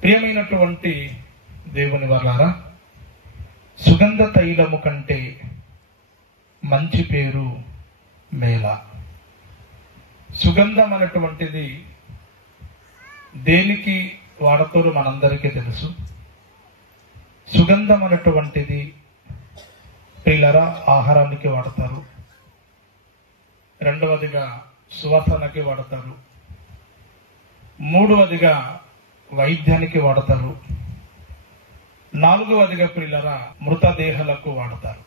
ప్రియమైనటువంటి దేవుని వల్లారా, సుగంధ తైలము కంటే మంచి పేరు మేల. సుగంధం అనేటువంటిది దేనికి వాడతారో మనందరికీ తెలుసు. సుగంధం అనేటువంటిది ప్రియులారా ఆహారానికి వాడతారు, రెండవదిగా సువాసనకి వాడతారు, మూడవదిగా వైద్యానికి వాడతారు, నాలుగవదిగా ప్రియులారా మృతదేహాలకు వాడతారు.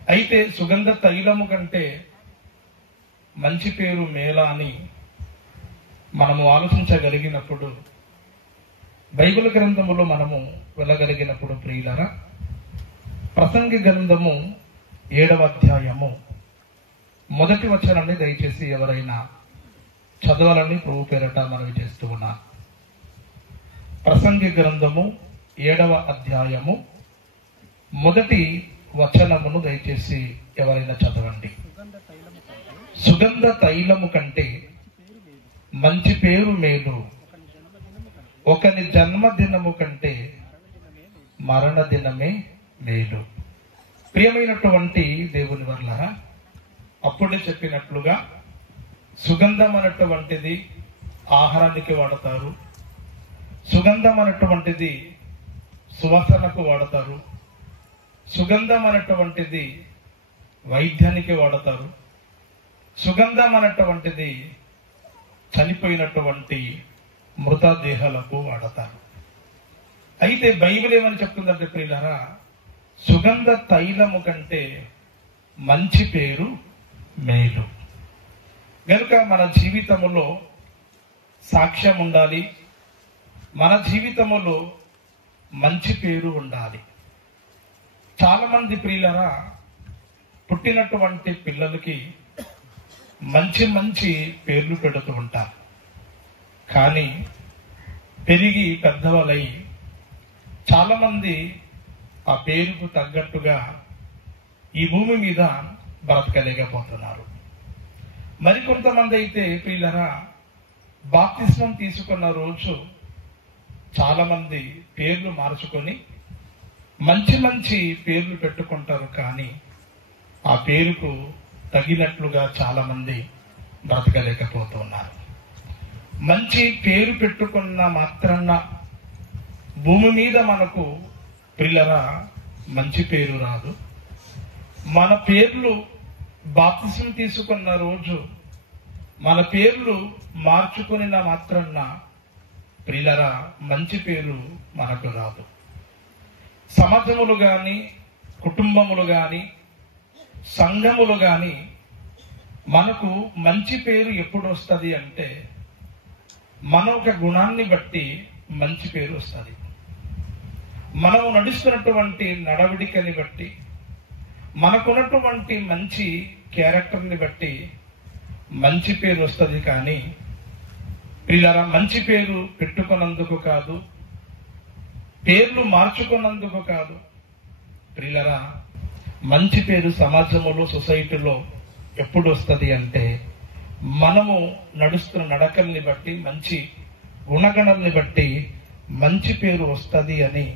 అయితే సుగంధ తైలము కంటే మంచి పేరు మేల అని మనము ఆలోచించగలిగినప్పుడు, బైబిల్ గ్రంథములో మనము వెళ్ళగలిగినప్పుడు ప్రియులారా, ప్రసంగి గ్రంథము 7వ అధ్యాయము 1వ వచనాన్ని దయచేసి ఎవరైనా చదవాలని ప్రభు పేరట మనవి చేస్తూ ఉన్నా. ప్రసంగి గ్రంథము 7వ అధ్యాయము 1వ వచనమును దయచేసి ఎవరైనా చదవండి. సుగంధ తైలము కంటే మంచి పేరు మేలు, ఒకని జన్మదినము కంటే మరణ దినమే మేలు. ప్రియమైనటువంటి దేవుని వల్లారా, అప్పుడే చెప్పినట్లుగా సుగంధం అనేటువంటిది ఆహారానికి వాడతారు, సుగంధం అనేటువంటిది సువాసనకు వాడతారు, సుగంధం అనేటువంటిది వైద్యానికి వాడతారు, సుగంధం అనేటువంటిది చనిపోయినటువంటి మృతదేహాలకు వాడతారు. అయితే బైబిల్ ఏమని చెప్తుందంటే ప్రియులారా, సుగంధ తైలము కంటే మంచి పేరు మేలు. కనుక మన జీవితములో సాక్ష్యం ఉండాలి, మన జీవితములో మంచి పేరు ఉండాలి. చాలా మంది ప్రియులారా పుట్టినటువంటి పిల్లలకి మంచి మంచి పేర్లు పెడుతూ ఉంటారు, కానీ పెరిగి పెద్దవాళ్ళై చాలా మంది ఆ పేరుకు తగ్గట్టుగా ఈ భూమి మీద బ్రతకలేకపోతున్నారు. మరికొంతమంది అయితే ప్రియులారా బాప్తిస్మం తీసుకున్న రోజు చాలా మంది పేర్లు మార్చుకొని మంచి మంచి పేర్లు పెట్టుకుంటారు, కానీ ఆ పేరుకు తగినట్లుగా చాలా మంది బ్రతకలేకపోతున్నారు. మంచి పేరు పెట్టుకున్న మాత్రాన భూమి మీద మనకు ప్రియులారా మంచి పేరు రాదు. మన పేర్లు బాప్తిసం తీసుకున్న రోజు మన పేర్లు మార్చుకున్న మాత్రాన ప్రియులారా మంచి పేరు మనకు రాదు. సమాజములు గాని, కుటుంబములు గాని, సంఘములు గాని మనకు మంచి పేరు ఎప్పుడు వస్తుంది అంటే మన ఒక గుణాన్ని బట్టి మంచి పేరు వస్తుంది. మనం నడుస్తున్నటువంటి నడవడికని బట్టి, మనకున్నటువంటి మంచి క్యారెక్టర్ని బట్టి మంచి పేరు వస్తుంది. కానీ ప్రియులారా మంచి పేరు పెట్టుకున్నందుకు కాదు, పేర్లు మార్చుకున్నందుకు కాదు. ప్రియులారా మంచి పేరు సమాజంలో, సొసైటీలో ఎప్పుడు వస్తుంది అంటే మనము నడుస్తున్న నడకల్ని బట్టి, మంచి గుణగణాలని బట్టి మంచి పేరు వస్తుంది అని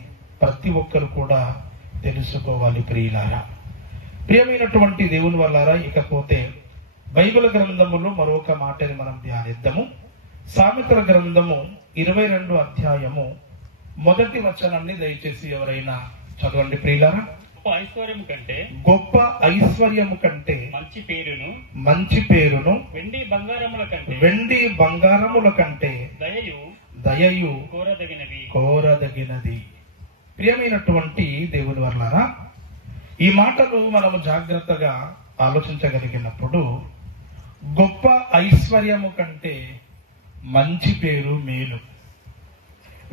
ప్రతి ఒక్కరు కూడా తెలుసుకోవాలి. ప్రియులారా, ప్రియమైనటువంటి దేవుని వల్లారా, ఇకపోతే బైబిల్ గ్రంథములో మరొక మాటని మనం ధ్యానిద్దాము. సామెతల గ్రంథము 22వ అధ్యాయము 1వ వచనాన్ని దయచేసి ఎవరైనా చదవండి. ప్రియులారా, గొప్ప ఐశ్వర్యము కంటే మంచి పేరును వెండి బంగారముల కంటే దయయు కోరదగినది. ప్రియమైనటువంటి దేవుని వల్లారా, ఈ మాటలు మనము జాగ్రత్తగా ఆలోచించగలిగినప్పుడు గొప్ప ఐశ్వర్యము కంటే మంచి పేరు మేలు,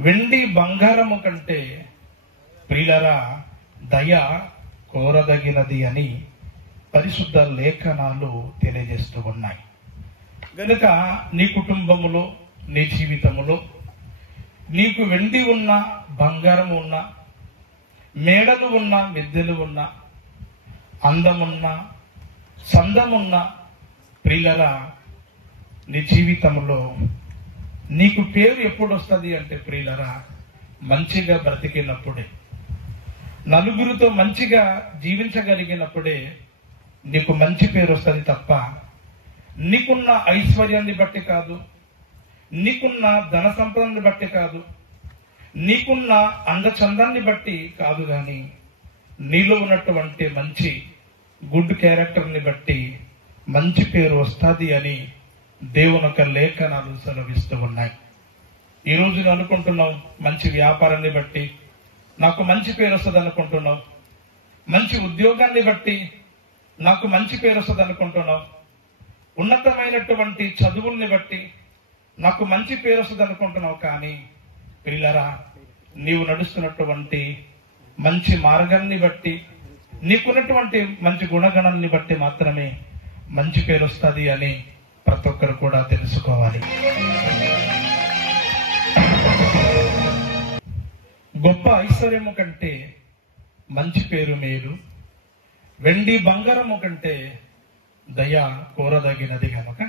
వెండి బంగారము కంటే ప్రియులారా దయ కోరదగినది అని పరిశుద్ధ లేఖనాలు తెలియజేస్తూ ఉన్నాయి. గనుక నీ కుటుంబములో, నీ జీవితములో నీకు వెండి ఉన్నా, బంగారము ఉన్నా, మేడలు ఉన్నా, మిద్దెలు ఉన్నా, అందమున్నా, సందమున్నా ప్రియులారా నీ జీవితంలో నీకు పేరు ఎప్పుడు వస్తుంది అంటే ప్రియులరా, మంచిగా బ్రతికినప్పుడే, నలుగురితో మంచిగా జీవించగలిగినప్పుడే నీకు మంచి పేరు వస్తుంది తప్ప నీకున్న ఐశ్వర్యాన్ని బట్టి కాదు, నీకున్న ధన సంపదను బట్టి కాదు, నీకున్న అందచందాన్ని బట్టి కాదు, కానీ నీలో ఉన్నటువంటి మంచి గుడ్ క్యారెక్టర్ని బట్టి మంచి పేరు వస్తుంది అని దేవుని యొక్క లేఖనాలు సెలవిస్తూ ఉన్నాయి. ఈ రోజు నువ్వు అనుకుంటున్నావు మంచి వ్యాపారాన్ని బట్టి నాకు మంచి పేరు వస్తుంది అనుకుంటున్నావు, మంచి ఉద్యోగాన్ని బట్టి నాకు మంచి పేరు వస్తుంది అనుకుంటున్నావు, ఉన్నతమైనటువంటి చదువుల్ని బట్టి నాకు మంచి పేరు వస్తుంది అనుకుంటున్నావు. కానీ పిల్లరా, నీవు నడుస్తున్నటువంటి మంచి మార్గాన్ని బట్టి, నీకున్నటువంటి మంచి గుణగణాన్ని బట్టి మాత్రమే మంచి పేరు వస్తుంది అని ప్రతి ఒక్కరు కూడా తెలుసుకోవాలి. గొప్ప ఐశ్వర్యము కంటే మంచి పేరు మేలు, వెండి బంగారము కంటే దయ కోరదగినది కనుక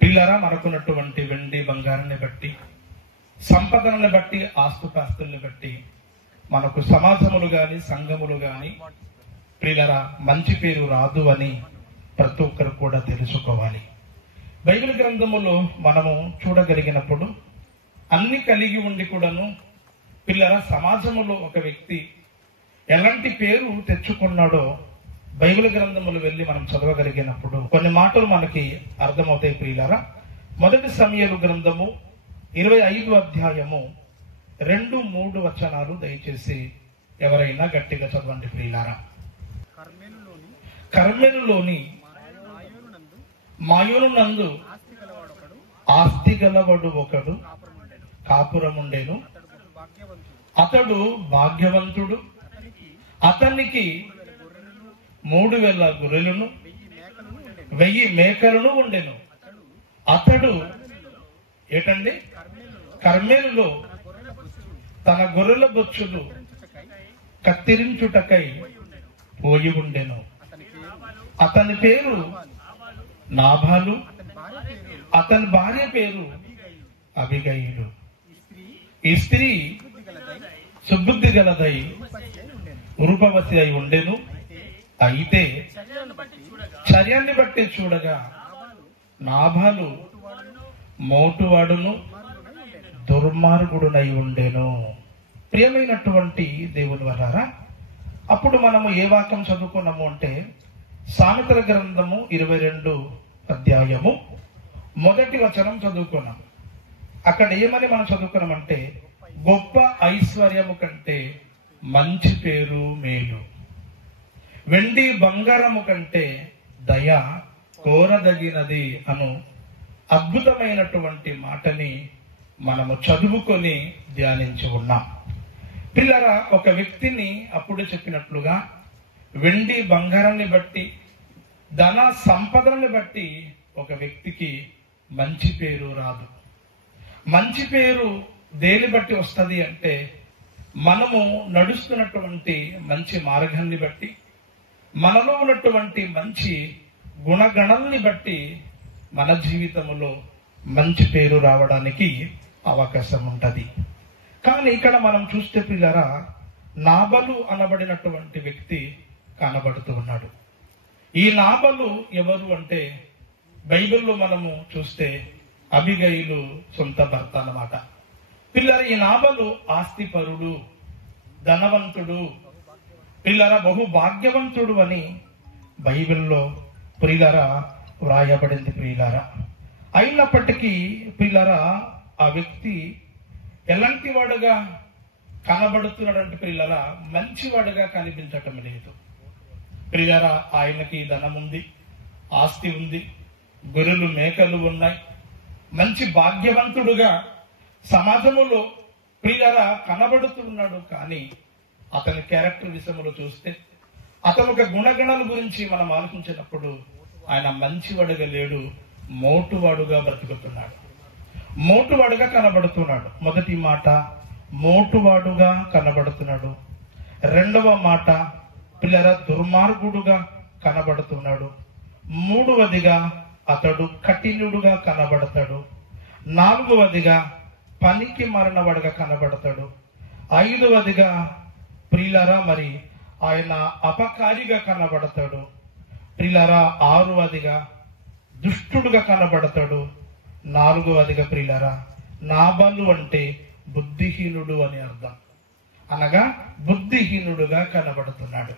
పిల్లరా, మనకున్నటువంటి వెండి బంగారాన్ని బట్టి, సంపదలను బట్టి, ఆస్తుపాస్తుల్ని బట్టి మనకు సమాజములు గాని సంఘములు గాని పిల్లరా మంచి పేరు రాదు అని ప్రతి ఒక్కరు కూడా తెలుసుకోవాలి. బైబిల్ గ్రంథములో మనము చూడగలిగినప్పుడు అన్ని కలిగి ఉండి కూడాను పిల్లరా సమాజములో ఒక వ్యక్తి ఎలాంటి పేరు తెచ్చుకున్నాడో బైబిల్ గ్రంథములు వెళ్ళి మనం చదవగలిగినప్పుడు కొన్ని మాటలు మనకి అర్థమవుతాయి ప్రియులారా. మొదటి సమూయేలు గ్రంథము 25వ అధ్యాయము 2-3 వచనాలు దయచేసి ఎవరైనా గట్టిగా చదవండి ప్రియులారా. కర్మెలులోని మాయోను నందు ఆస్తి గలవాడు ఒకడు కాపురముండెను. అతడు భాగ్యవంతుడు. అతనికి 3000 గొర్రెలను 1000 మేకలను ఉండెను. అతడు ఏటండి కర్మెలులో తన గొర్రెల బొచ్చులు కత్తిరించుటకై పోయి ఉండెను. అతని పేరు నాబాలు, అతని భార్య పేరు అబిగయిలు. ఈ స్త్రీ సుబుద్ధి గలదై రూపవతి అయి ఉండెను. అయితే చర్యాన్ని బట్టి చూడగా నాబాలు మోటువాడును దుర్మార్గుడునై ఉండెను. ప్రియమైనటువంటి దేవుని వల్లారా, అప్పుడు మనము ఏ వాక్యం చదువుకున్నాము అంటే సామెతల గ్రంథము 22వ అధ్యాయము 1వ వచనం చదువుకున్నాం. అక్కడ ఏమని మనం చదువుకున్నామంటే గొప్ప ఐశ్వర్యము కంటే మంచి పేరు మేలు, వెండి బంగారము కంటే దయ కోరదగినది అను అద్భుతమైనటువంటి మాటని మనము చదువుకొని ధ్యానించి ఉన్నాం. పిల్లరా, ఒక వ్యక్తిని అప్పుడు చెప్పినట్లుగా వెండి బంగారాన్ని బట్టి, ధన సంపదలను బట్టి ఒక వ్యక్తికి మంచి పేరు రాదు. మంచి పేరు దేని బట్టి వస్తుంది అంటే మనము నడుస్తున్నటువంటి మంచి మార్గాన్ని బట్టి, మనలో ఉన్నటువంటి మంచి గుణగణాలని బట్టి మన జీవితంలో మంచి పేరు రావడానికి అవకాశం ఉంటది. కానీ ఇక్కడ మనం చూస్తే పిల్లరా, నాబలు అనబడినటువంటి వ్యక్తి కనబడుతూ ఉన్నాడు. ఈ నాబలు ఎవరు అంటే బైబిల్లో మనము చూస్తే అబిగయిలు సొంత భర్త అన్నమాట. పిల్లర, ఈ నాబలు ఆస్తిపరుడు, ధనవంతుడు, పిల్లర బహు భాగ్యవంతుడు అని బైబిల్లో ప్రియులరా వ్రాయబడింది ప్రియులరా. అయినప్పటికీ ప్రియులరా ఆ వ్యక్తి ఎలాంటి వాడుగా కనబడుతున్నాడంటే ప్రియులరా మంచివాడుగా కనిపించటం లేదు. ప్రియులరా, ఆయనకి ధనం ఉంది, ఆస్తి ఉంది, గొర్రెలు మేకలు ఉన్నాయి, మంచి భాగ్యవంతుడుగా సమాజంలో ప్రియులరా కనబడుతున్నాడు. కానీ అతని క్యారెక్టర్ విషయంలో చూస్తే, అతను ఒక గుణగణాల గురించి మనం ఆలోచించినప్పుడు ఆయన మంచివాడుగా లేడు, మోటువాడుగా బ్రతుకుతున్నాడు, మోటువాడుగా కనబడుతున్నాడు. మొదటి మాట మోటువాడుగా కనబడుతున్నాడు. రెండవ మాట పిల్లరా దుర్మార్గుడుగా కనబడుతున్నాడు. మూడవదిగా అతడు కఠినుడుగా కనబడతాడు. నాలుగవదిగా పనికి మరణవడగా కనబడతాడు. ఐదవదిగా ప్రియులారా మరి ఆయన అపకారిగా కనబడతాడు. ప్రియులారా ఆరవదిగా దుష్టుడుగా కనబడతాడు. నాలుగవదిగా ప్రియులారా నాబాలు అంటే బుద్ధిహీనుడు అని అర్థం, అనగా బుద్ధిహీనుడుగా కనబడుతున్నాడు.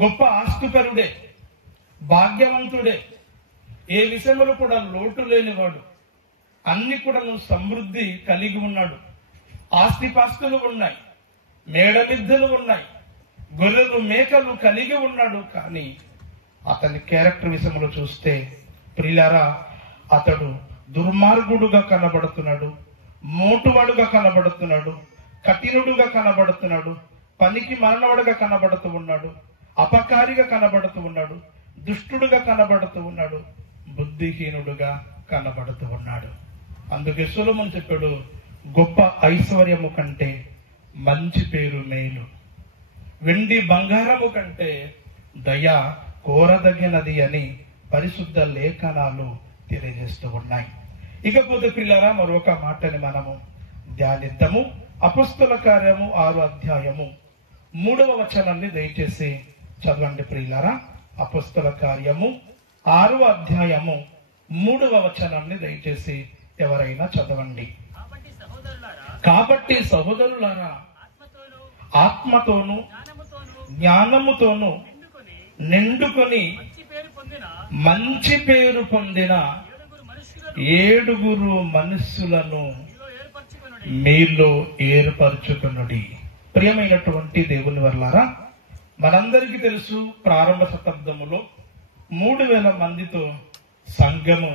గొప్ప ఆస్తిపరుడే, భాగ్యవంతుడే, ఏ విషయంలో కూడా లోటు లేనివాడు, అన్ని కూడా సమృద్ధి కలిగి ఉన్నాడు. ఆస్తిపాస్తులు ఉన్నాయి, మేడమిద్దలు ఉన్నాయి, గొర్రెలు మేకలు కలిగి ఉన్నాడు. కానీ అతని క్యారెక్టర్ విషయంలో చూస్తే ప్రియులారా అతడు దుర్మార్గుడుగా కనబడుతున్నాడు, మోటువాడుగా కనబడుతున్నాడు, కఠినుడుగా కనబడుతున్నాడు, పనికి మరణవాడుగా కనబడుతూ ఉన్నాడు, అపకారిగా కనబడుతూ ఉన్నాడు, దుష్టుడుగా కనబడుతూ ఉన్నాడు, బుద్ధిహీనుడుగా కనబడుతూ ఉన్నాడు. అందుకే సొలొమోను చెప్పాడు, గొప్ప ఐశ్వర్యము కంటే మంచి పేరు మేలు, వెండి బంగారము కంటే దయ కోరదగినది అని పరిశుద్ధ లేఖనాలు తెలియజేస్తూ ఉన్నాయి. ఇకపోతే పిల్లరా మరొక మాటని మనము ధ్యానిద్దాము. అపొస్తల కార్యము 6వ అధ్యాయము 3వ వచనాన్ని దయచేసి చదవండి ప్రియులారా. అపొస్తల కార్యము 6వ అధ్యాయము 3వ వచనాన్ని దయచేసి ఎవరైనా చదవండి. కాబట్టి సహోదరులారా ఆత్మతోను జ్ఞానముతోను నిండుకొని మంచి పేరు పొందిన 7 మనుష్యులను మీలో ఏర్పరచుకొనుడి. ప్రియమైనటువంటి దేవుని వర్లారా, మనందరికీ తెలుసు ప్రారంభ శతాబ్దములో 3000 మందితో సంఘము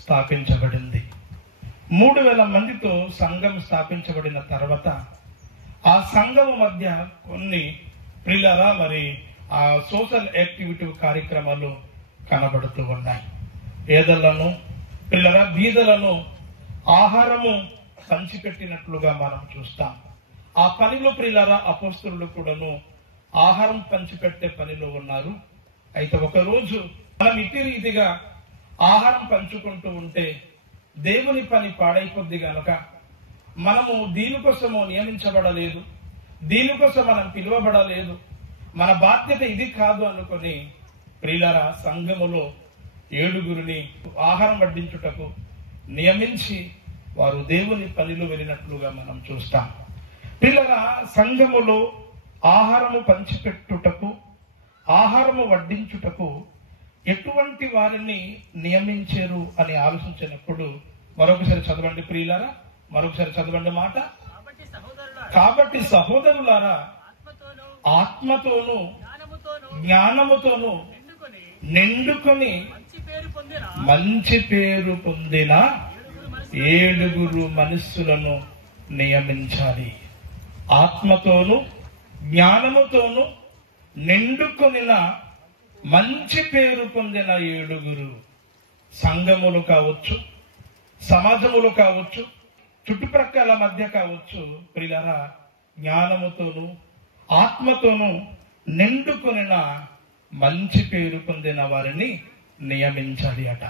స్థాపించబడింది. 3000 మందితో సంఘం స్థాపించబడిన తర్వాత ఆ సంఘము మధ్య కొన్ని ప్రియులారా మరి ఆ సోషల్ యాక్టివిటీ కార్యక్రమాలు కనబడుతూ ఉన్నాయి. పేదలను పిల్లరా బీదలను ఆహారము పంచిపెట్టినట్లుగా మనం చూస్తాం. ఆ పనిలో ప్రియులారా అపోస్తలులు కూడాను ఆహారం పంచిపెట్టే పనిలో ఉన్నారు. అయితే ఒకరోజు మనం ఇట్టి రీతిగా ఆహారం పంచుకుంటూ ఉంటే దేవుని పని పాడైపోద్ది గనక మనము దీనికోసము నియమించబడలేదు, దీనికోసం మనం పిలువబడలేదు, మన బాధ్యత ఇది కాదు అనుకుని ప్రియులారా సంఘములో 7 ఆహారం వడ్డించుటకు నియమించి వారు దేవుని పనిలో వెళ్ళినట్లుగా మనం చూస్తాం. ప్రియులారా సంఘములో ఆహారము పంచిపెట్టుటకు, ఆహారము వడ్డించుటకు ఎటువంటి వారిని నియమించారు అని ఆలోచించినప్పుడు మరొకసారి చదవండి ప్రియులారా, మరొకసారి చదవండి మాట. కాబట్టి సహోదరులారా ఆత్మతోను జ్ఞానముతోను నిండుకొని మంచి పేరు పొందిన 7 మనుష్యులను నియమించాలి. ఆత్మతోను జ్ఞానముతోను నిండుకొనిన మంచి పేరు పొందిన 7 సంఘములు కావచ్చు, సమాజములు కావచ్చు, చుట్టుప్రక్కల మధ్య కావచ్చు, ప్రియులారా జ్ఞానముతోను ఆత్మతోను నిండుకొనిన మంచి పేరు పొందిన వారిని నియమించాలి అట.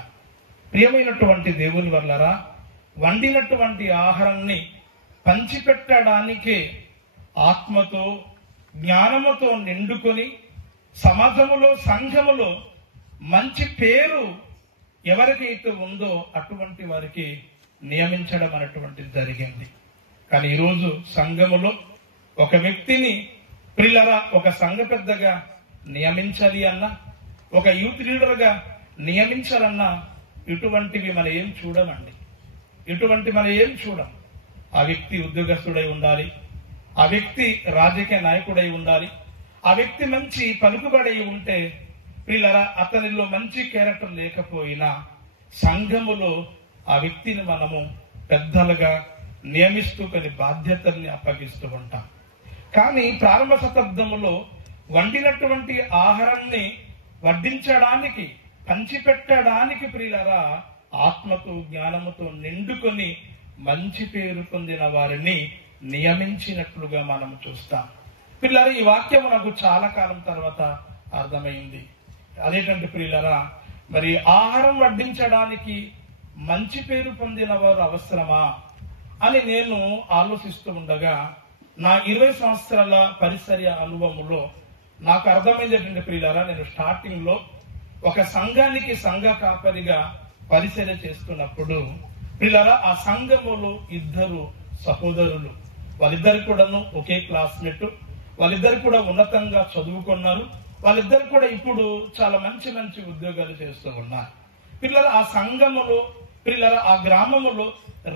ప్రియమైనటువంటి దేవుని వల్లరా వండినటువంటి ఆహారాన్ని పంచిపెట్టడానికే ఆత్మతో జ్ఞానముతో నిండుకొని సమాజములో సంఘములో మంచి పేరు ఎవరికైతే ఉందో అటువంటి వారికి నియమించడం అనేటువంటిది జరిగింది. కానీ ఈరోజు సంఘములో ఒక వ్యక్తిని ప్రియులారా ఒక సంఘ పెద్దగా నియమించాలి అన్నా, ఒక యూత్ లీడర్గా నియమించాలన్నా ఇటువంటివి మనం ఏం చూడమండి, ఇటువంటి మనం ఏం చూడం. ఆ వ్యక్తి ఉద్యోగస్తుడై ఉండాలి, ఆ వ్యక్తి రాజకీయ నాయకుడై ఉండాలి, ఆ వ్యక్తి మంచి పలుకుబడి ఉంటే ప్రియులారా అతనిలో మంచి క్యారెక్టర్ లేకపోయినా సంఘములో ఆ వ్యక్తిని మనము పెద్దలుగా నియమిస్తూ కొన్ని బాధ్యతల్ని అప్పగిస్తూ ఉంటాం. కానీ ప్రారంభ శతాబ్దములో వండినటువంటి ఆహారాన్ని వడ్డించడానికి, పంచిపెట్టడానికి ప్రియులారా ఆత్మతో జ్ఞానముతో నిండుకొని మంచి పేరు పొందిన వారిని నియమించినట్లుగా మనం చూస్తాం. పిల్లలు ఈ వాక్యం నాకు చాలా కాలం తర్వాత అర్థమైంది. అదేంటంటే ప్రియులారా మరి ఆహారం వడ్డించడానికి మంచి పేరు పొందిన వారు అవసరమా అని నేను ఆలోచిస్తూ ఉండగా నా 20 సంవత్సరాల పరిసర అనుభవంలో నాకు అర్థమైనటువంటి ప్రియులారా, నేను స్టార్టింగ్ లో ఒక సంఘానికి సంఘ కాపరిగా పరిచర్య చేస్తున్నప్పుడు ప్రియులారా, ఆ సంఘములో 2 సహోదరులు, వాళ్ళిద్దరు కూడాను ఒకే క్లాస్మేట్, వాళ్ళిద్దరు కూడా ఉన్నతంగా చదువుకున్నారు, వాళ్ళిద్దరు కూడా ఇప్పుడు చాలా మంచి మంచి ఉద్యోగాలు చేస్తూ ఉన్నారు. పిల్లలు ఆ సంఘములో, పిల్లలు ఆ గ్రామములో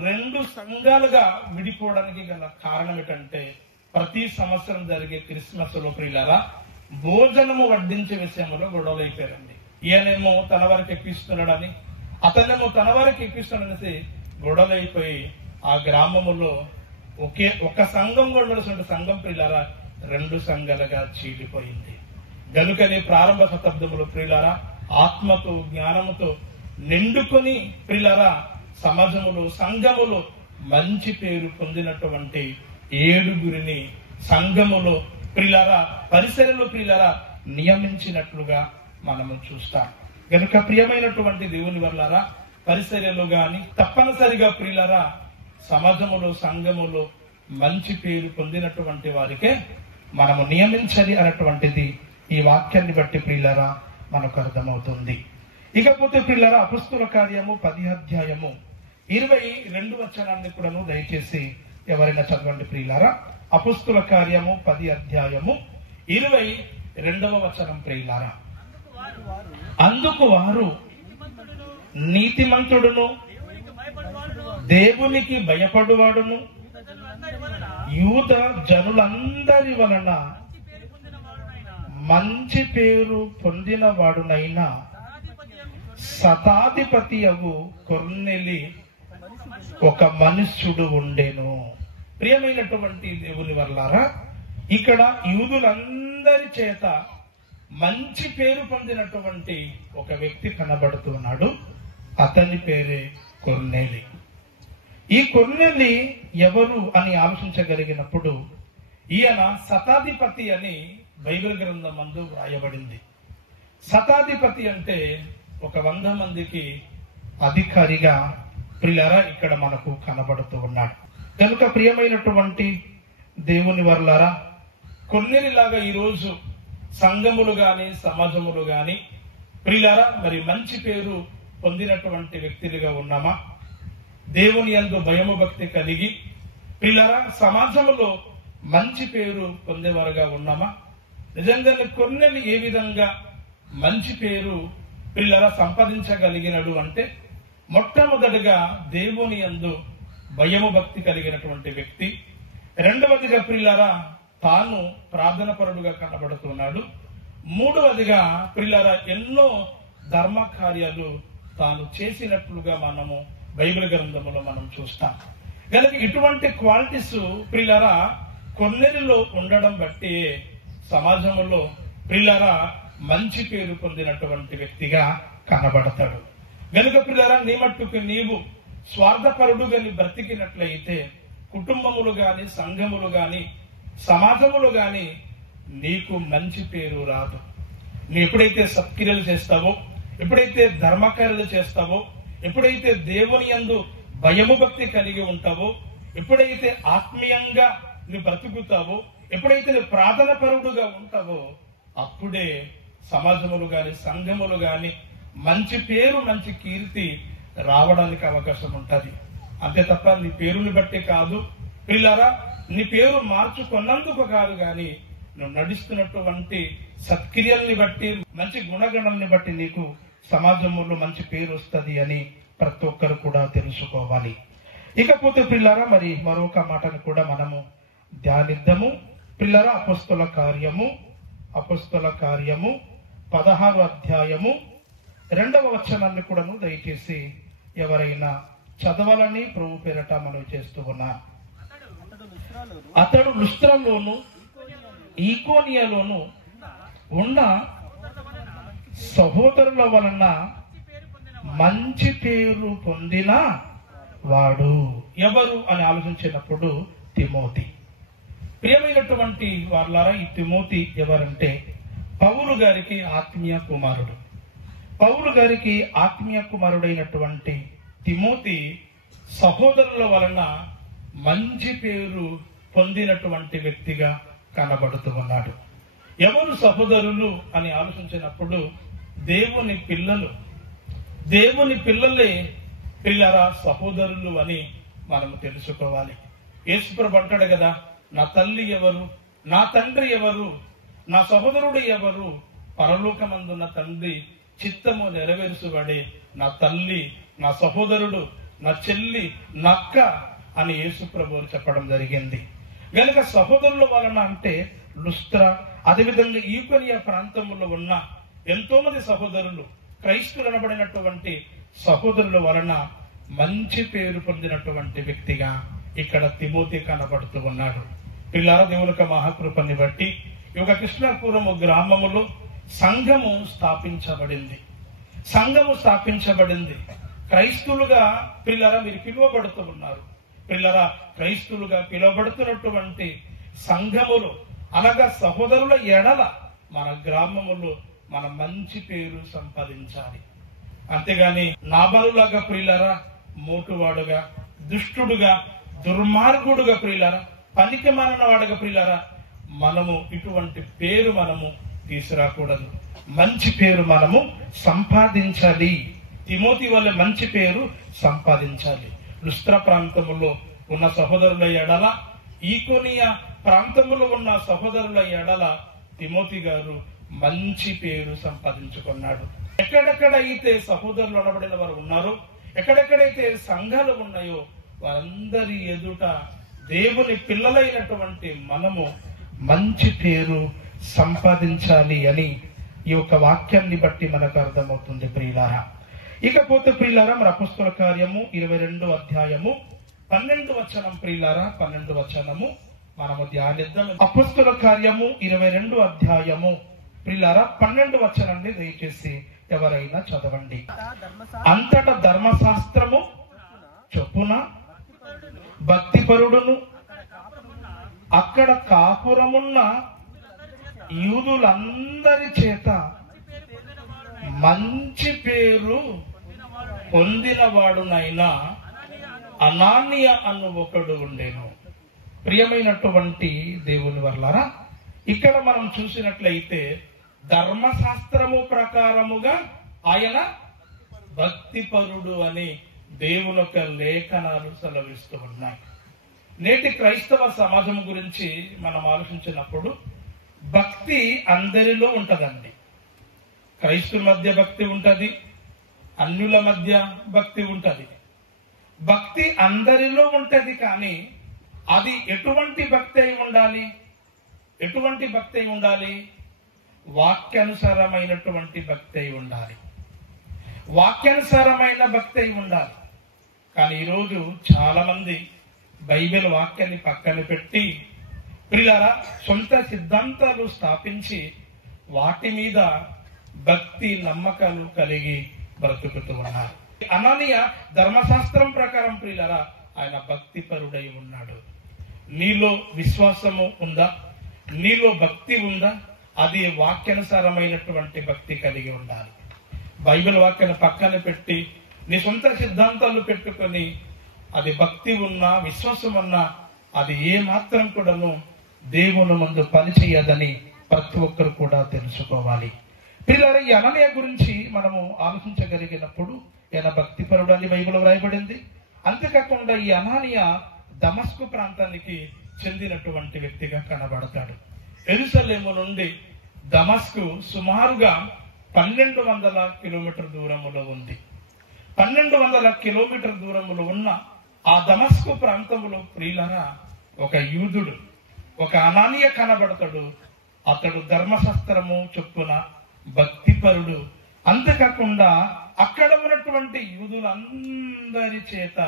2 సంఘాలుగా విడిపోవడానికి గల కారణం ఏంటంటే, ప్రతి సంవత్సరం జరిగే క్రిస్మస్ లో పిల్లరా భోజనము వడ్డించే విషయంలో గొడవలు అయిపోయారండి. ఈయనేమో తన వరకు ఎక్కిస్తున్నాడని, అతనేమో తన వరకు ఎక్కిస్తున్నాడనేసి గొడవలు అయిపోయి ఆ గ్రామములో ఒక సంఘం ఉండవలసిన సంఘం ప్రియులారా 2 సంఘాలుగా చీలిపోయింది. గనుకని ప్రారంభ శతాబ్దంలో ప్రియులారా ఆత్మతో జ్ఞానముతో నిండుకొని ప్రియులారా సమాజములో సంఘములో మంచి పేరు పొందినటువంటి 7 సంఘములో ప్రియులారా పరిసరలో ప్రియులారా నియమించినట్లుగా మనము చూస్తాం. గనుక ప్రియమైనటువంటి దేవుని వల్లారా పరిసరలో గాని తప్పనిసరిగా ప్రియులారా సమాజములో సంఘములో మంచి పేరు పొందినటువంటి వారికే మనము నియమించాలి అన్నటువంటిది ఈ వాక్యాన్ని బట్టి ప్రియులారా మనకు అర్థమవుతుంది. ఇకపోతే ప్రియులారా అపొస్తలుల కార్యము 10వ అధ్యాయము 22వ వచనాన్ని కూడాను దయచేసి ఎవరైనా చదవండి ప్రియులారా. అపొస్తలుల కార్యము 10వ అధ్యాయము 22వ వచనం ప్రియులారా. అందుకు వారు నీతిమంతుడును దేవునికి భయపడువాడును యూద జనులందరి వలన మంచి పేరు పొందిన వాడునైనా శతాధిపతియగు కొర్నేలి ఒక మనుష్యుడు ఉండెను. ప్రియమైనటువంటి దేవుని వల్లారా, ఇక్కడ యూదులందరి చేత మంచి పేరు పొందినటువంటి ఒక వ్యక్తి కనబడుతున్నాడు. అతని పేరే కొర్నేలి. ఈ కొర్నేలి ఎవరు అని ఆలోచించగలిగినప్పుడు ఈయన శతాధిపతి అని బైబిల్ గ్రంథం నందు వ్రాయబడింది. శతాధిపతి అంటే ఒక 100 మందికి అధికారిగా ప్రియులారా ఇక్కడ మనకు కనబడుతూ ఉన్నాడు. కనుక ప్రియమైనటువంటి దేవుని వర్లారా, కొన్నేలిలాగా ఈరోజు సంఘములు గాని సమాజములు గాని ప్రియులారా మరి మంచి పేరు పొందినటువంటి వ్యక్తులుగా ఉన్నామా? దేవుని యందు భయము భక్తి కలిగి ప్రియులారా సమాజంలో మంచి పేరు పొందేవారుగా ఉన్నామా? నిజంగానే కొన్నేలి ఏ విధంగా మంచి పేరు ప్రియులారా సంపాదించగలిగినడు అంటే, మొట్టమొదటిగా దేవుని యందు భయము భక్తి కలిగినటువంటి వ్యక్తి. రెండవదిగా ప్రియులారా తాను ప్రార్థన పరుడుగా కనబడుతున్నాడు. మూడవదిగా ప్రియులారా ఎన్నో ధర్మ కార్యాలు తాను చేసినట్లుగా మనము బైబిల్ గ్రంథములో మనం చూస్తాం. కనుక ఇటువంటి క్వాలిటీస్ ప్రియులారా కొన్నేలిలో ఉండడం బట్టి సమాజంలో ప్రియులారా మంచి పేరు పొందినటువంటి వ్యక్తిగా కనబడతాడు. గనుక ప్రియులారా నీ మట్టుకు నీవు స్వార్థపరుడుగా బ్రతికినట్లయితే కుటుంబములు గాని సంఘములు గాని సమాజములు గాని నీకు మంచి పేరు రాదు. నువ్వు ఎప్పుడైతే సత్క్రియలు చేస్తావో, ఎప్పుడైతే ధర్మకార్యాలు చేస్తావో, ఎప్పుడైతే దేవుని యందు భయము భక్తి కలిగి ఉంటావో, ఎప్పుడైతే ఆత్మీయంగా నువ్వు బ్రతుకుతావో, ఎప్పుడైతే నువ్వు ప్రార్థన పరుడుగా ఉంటావో, అప్పుడే సమాజములు గాని సంఘములు గాని మంచి పేరు మంచి కీర్తి రావడానికి అవకాశం ఉంటది. అంతే తప్ప నీ పేరుని బట్టి కాదు పిల్లరా, నీ పేరు మార్చుకున్నందుకు కాదు గాని నువ్వు నడుస్తున్నటువంటి సత్క్రియల్ని బట్టి మంచి గుణగణాలని బట్టి నీకు సమాజంలో మంచి పేరు వస్తుంది అని ప్రతి ఒక్కరు కూడా తెలుసుకోవాలి. ఇకపోతే పిల్లరా మరి మరొక మాటను కూడా మనము ధ్యానిద్దాము. పిల్లరా అపొస్తలుల కార్యము 16వ అధ్యాయము 2వ వచనాన్ని కూడాను దయచేసి ఎవరైనా చదవాలని ప్రభు పేరట మనం చేస్తూ ఉన్నా. అతడు లుస్త్రలోను ఈకోనియాలోను ఉన్న సహోదరుల వలన మంచి పేరు పొందిన వాడు ఎవరు అని ఆలోచించినప్పుడు తిమోతి. ప్రియమైనటువంటి వాళ్ళారా, ఈ తిమోతి ఎవరంటే పౌలు గారికి ఆత్మీయ కుమారుడు. పౌలు గారికి ఆత్మీయ కుమారుడైనటువంటి తిమోతి సహోదరుల వలన మంచి పేరు పొందినటువంటి వ్యక్తిగా కనబడుతూ ఉన్నాడు. ఎవరు సహోదరులు అని ఆలోచించినప్పుడు దేవుని పిల్లలు, దేవుని పిల్లలే పిల్లరా సహోదరులు అని మనము తెలుసుకోవాలి. యేసుప్రభు అంటాడు కదా, నా తల్లి ఎవరు, నా తండ్రి ఎవరు, నా సహోదరుడు ఎవరు, పరలోకమందున్న తండ్రి చిత్తము నెరవేర్చుబడే నా తల్లి, నా సహోదరుడు, నా చెల్లి, నక్క అని యేసుప్రభు చెప్పడం జరిగింది. గనుక సహోదరుల వలన అంటే లుస్త్రా, అదేవిధంగా ఈకొనియ ప్రాంతంలో ఉన్న ఎంతో మంది సహోదరులు, క్రైస్తులు అనబడినటువంటి సహోదరుల వలన మంచి పేరు పొందినటువంటి వ్యక్తిగా ఇక్కడ తిమోతి కనబడుతూ ఉన్నాడు. పిల్లార దేవుని యొక్క మహాకృపని బట్టి ఈ యొక్క కృష్ణాపురము గ్రామములో సంఘము స్థాపించబడింది. సంఘము స్థాపించబడింది. క్రైస్తులుగా పిల్లరా మీరు పిలువబడుతూ ఉన్నారు. పిల్లరా క్రైస్తులుగా పిలువబడుతున్నటువంటి సంఘములు అనగా సహోదరుల ఎడల మన గ్రామములో మన మంచి పేరు సంపాదించాలి. అంతేగాని నాబలులాగా ప్రియులరా మోటువాడుగా, దుష్టుడుగా, దుర్మార్గుడుగా ప్రియులరా, పనికి మాలిన వాడుగా ప్రియులరా మనము ఇటువంటి పేరు మనము తీసుకురాకూడదు. మంచి పేరు మనము సంపాదించాలి. తిమోతి వల్ల మంచి పేరు సంపాదించాలి. లుస్త్రా ప్రాంతములో ఉన్న సహోదరుల ఎడల, ఈకొనియా ప్రాంతంలో ఉన్న సహోదరుల ఎడల తిమోతి గారు మంచి పేరు సంపాదించుకున్నాడు. ఎక్కడెక్కడైతే సహోదరులు అనబడిన వారు ఉన్నారో, ఎక్కడెక్కడైతే సంఘాలు ఉన్నాయో వారందరి ఎదుట దేవుని పిల్లలైనటువంటి మనము మంచి పేరు సంపాదించాలి అని ఈ యొక్క వాక్యాన్ని బట్టి మనకు అర్థమవుతుంది ప్రియులారా. ఇకపోతే ప్రియులారా మన అపొస్తలుల కార్యము 22వ అధ్యాయము 12వ వచనం ప్రియులారా, 12వ వచనము మనము ధ్యానిద్దాం. అపొస్తలుల కార్యము 22వ అధ్యాయము ప్రియులారా 12వ వచనాన్ని దయచేసి ఎవరైనా చదవండి. అంతటా ధర్మశాస్త్రము చొప్పున భక్తిపరుడును అక్కడ కాపురమున్న యూదులందరి చేత మంచి పేరు పొందినవాడునైనా అనానీయ అను ఒకడు ఉండేను. ప్రియమైనటువంటి దేవుని వర్లారా, ఇక్కడ మనం చూసినట్లయితే ధర్మశాస్త్రము ప్రకారముగా ఆయన భక్తిపరుడు అని దేవుని యొక్క లేఖనాలు సెలవిస్తూ ఉన్నాయి. నేటి క్రైస్తవ సమాజం గురించి మనం ఆలోచించినప్పుడు భక్తి అందరిలో ఉంటదండి. క్రైస్తవుల మధ్య భక్తి ఉంటది, అన్యుల మధ్య భక్తి ఉంటది. భక్తి అందరిలో ఉంటది, కానీ అది ఎటువంటి భక్తి అయి ఉండాలి? ఎటువంటి భక్తి అయి ఉండాలి? వాక్యానుసారమైనటువంటి భక్తి అయి ఉండాలి. వాక్యానుసారమైన భక్తి అయి ఉండాలి. కానీ ఈరోజు చాలా మంది బైబిల్ వాక్యాన్ని పక్కన పెట్టి ప్రియులారా సొంత సిద్ధాంతాలు స్థాపించి వాటి మీద భక్తి నమ్మకాలు కలిగి బ్రతుకుతూ ఉన్నారు. అనానీయ ధర్మశాస్త్రం ప్రకారం ప్రియులారా ఆయన భక్తిపరుడై ఉన్నాడు. నీలో విశ్వాసము ఉందా? నీలో భక్తి ఉందా? అది వాక్యానుసారమైనటువంటి భక్తి కలిగి ఉండాలి. బైబిల్ వాక్యాన్ని పక్కన పెట్టి నీ సొంత సిద్ధాంతాలు పెట్టుకొని అది భక్తి ఉన్నా విశ్వాసం ఉన్నా అది ఏ మాత్రం కూడాను దేవుని ముందు పనిచేయదని ప్రతి ఒక్కరు కూడా తెలుసుకోవాలి. పిల్లలు ఈ అననీయ గురించి మనము ఆలోచించగలిగినప్పుడు ఈయన భక్తిపరుడు అని బైబిల్ వ్రాయబడింది. అంతేకాకుండా ఈ అనానీయ దమస్కు ప్రాంతానికి చెందినటువంటి వ్యక్తిగా కనబడతాడు. యెరూషలేము నుండి దమస్కు సుమారుగా 1200 కిలోమీటర్ దూరములో ఉంది. 1200 కిలోమీటర్ దూరములో ఉన్న ఆ దమస్కు ప్రాంతంలో ప్రియులరా ఒక యూదుడు, ఒక అనానీయ కనబడతాడు. అతడు ధర్మశాస్త్రము చొప్పున భక్తిపరుడు. అంతేకాకుండా అక్కడ ఉన్నటువంటి యూదులందరి చేత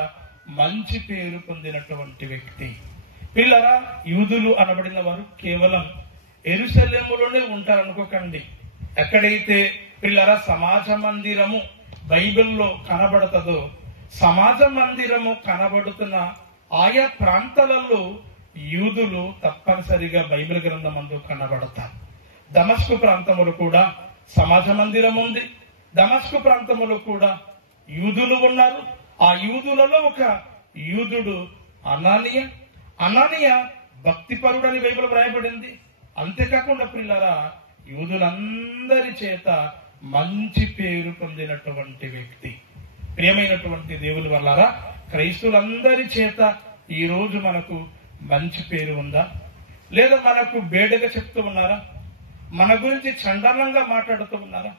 మంచి పేరు పొందినటువంటి వ్యక్తి. పిల్లరా యూదులు అనబడిన వారు కేవలం యెరూషలేములోనే ఉంటారనుకోకండి. ఎక్కడైతే పిల్లరా సమాజ మందిరము బైబిల్లో కనబడుతుందో, సమాజ మందిరము కనబడుతున్న ఆయా ప్రాంతాలలో యూదులు తప్పనిసరిగా బైబిల్ గ్రంథం అందు కనబడతారు. దమస్కు ప్రాంతములో కూడా సమాజ మందిరం ఉంది. దమస్కు ప్రాంతములో కూడా యూదులు ఉన్నారు. ఆ యూదులలో ఒక యూదుడు అనానియ భక్తిపరుడని బైబిల్ వ్రాయబడింది. అంతేకాకుండా ప్రియులారా, యూదులందరి చేత మంచి పేరు పొందినటువంటి వ్యక్తి. ప్రియమైనటువంటి దేవుని వల్లారా, క్రైస్తువులందరి చేత ఈ రోజు మనకు మంచి పేరు ఉందా? లేదా మనకు బేడగా చెప్తూ ఉన్నారా? మన గురించి చండాలంగా మాట్లాడుతూ ఉన్నారా?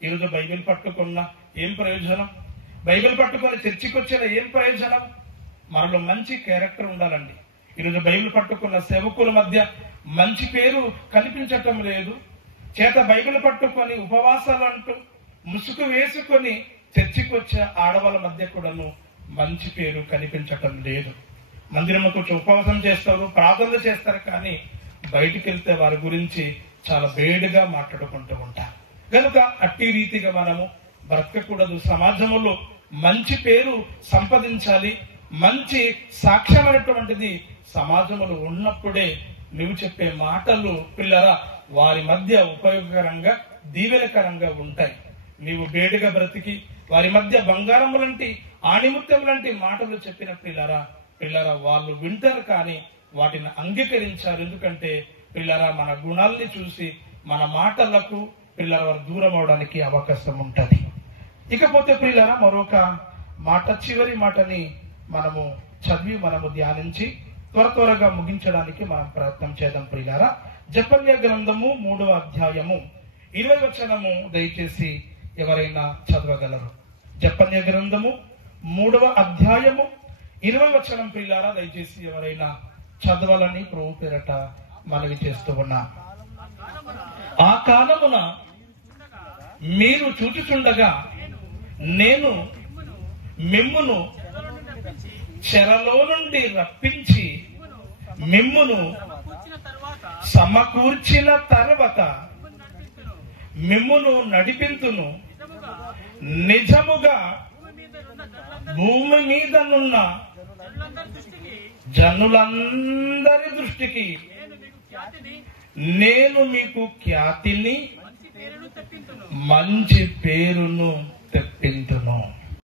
ఈరోజు బైబిల్ పట్టుకున్నా ఏం ప్రయోజనం? బైబిల్ పట్టుకొని చర్చికి వచ్చేలా ఏం ప్రయోజనం? మనలో మంచి క్యారెక్టర్ ఉండాలండి. ఈరోజు బైబిల్ పట్టుకున్న సేవకుల మధ్య మంచి పేరు కనిపించటం లేదు. చేత బైబిల్ పట్టుకొని ఉపవాసాలు అంటూ ముసుగు వేసుకొని చర్చికి వచ్చే ఆడవాళ్ళ మధ్య కూడాను మంచి పేరు కనిపించటం లేదు. మందిరంలో కూర్చొని ఉపవాసం చేస్తారు, ప్రార్థనలు చేస్తారు, కానీ బయటికి వెళ్తే వారి గురించి చాలా వేడిగా మాట్లాడుకుంటూ ఉంటారు. కనుక అట్టి రీతిగా మనము బ్రతకకూడదు. సమాజంలో మంచి పేరు సంపాదించాలి. మంచి సాక్ష్యమైనటువంటిది సమాజంలో ఉన్నప్పుడే నువ్వు చెప్పే మాటలు పిల్లరా వారి మధ్య ఉపయోగకరంగా దీవెనకరంగా ఉంటాయి. నీవు వేడిగా బ్రతికి వారి మధ్య బంగారం లాంటి ఆణిముత్యం లాంటి మాటలు చెప్పిన పిల్లరా వాళ్ళు వింటారు, కానీ వాటిని అంగీకరించారు. ఎందుకంటే పిల్లరా మన గుణాల్ని చూసి మన మాటలకు పిల్లల వారు దూరం అవడానికి అవకాశం ఉంటది. ఇకపోతే పిల్లరా మరొక మాట, చివరి మాటని మనము చదివి మనము ధ్యానించి త్వరగా ముగించడానికి మనం ప్రయత్నం చేద్దాం. ప్రియులారా, జెఫన్యా గ్రంథము 3వ అధ్యాయము 20వ వచనము దయచేసి ఎవరైనా చదవగలరు? జెఫన్యా గ్రంథము 3వ అధ్యాయము 20వ వచనం ప్రియులారా దయచేసి ఎవరైనా చదవాలని ప్రభు పేరట మనవి చేస్తూ ఉన్నా. ఆ కాలమున మీరు చూచుచుండగా నేను మిమ్మును చెరలో నుండి రప్పించి మిమ్మును సమకూర్చిన తర్వాత మిమ్మును నడిపింతును. నిజముగా భూమి మీదనున్న జనులందరి దృష్టికి నేను మీకు ఖ్యాతిని మంచి పేరును తెప్పింతును.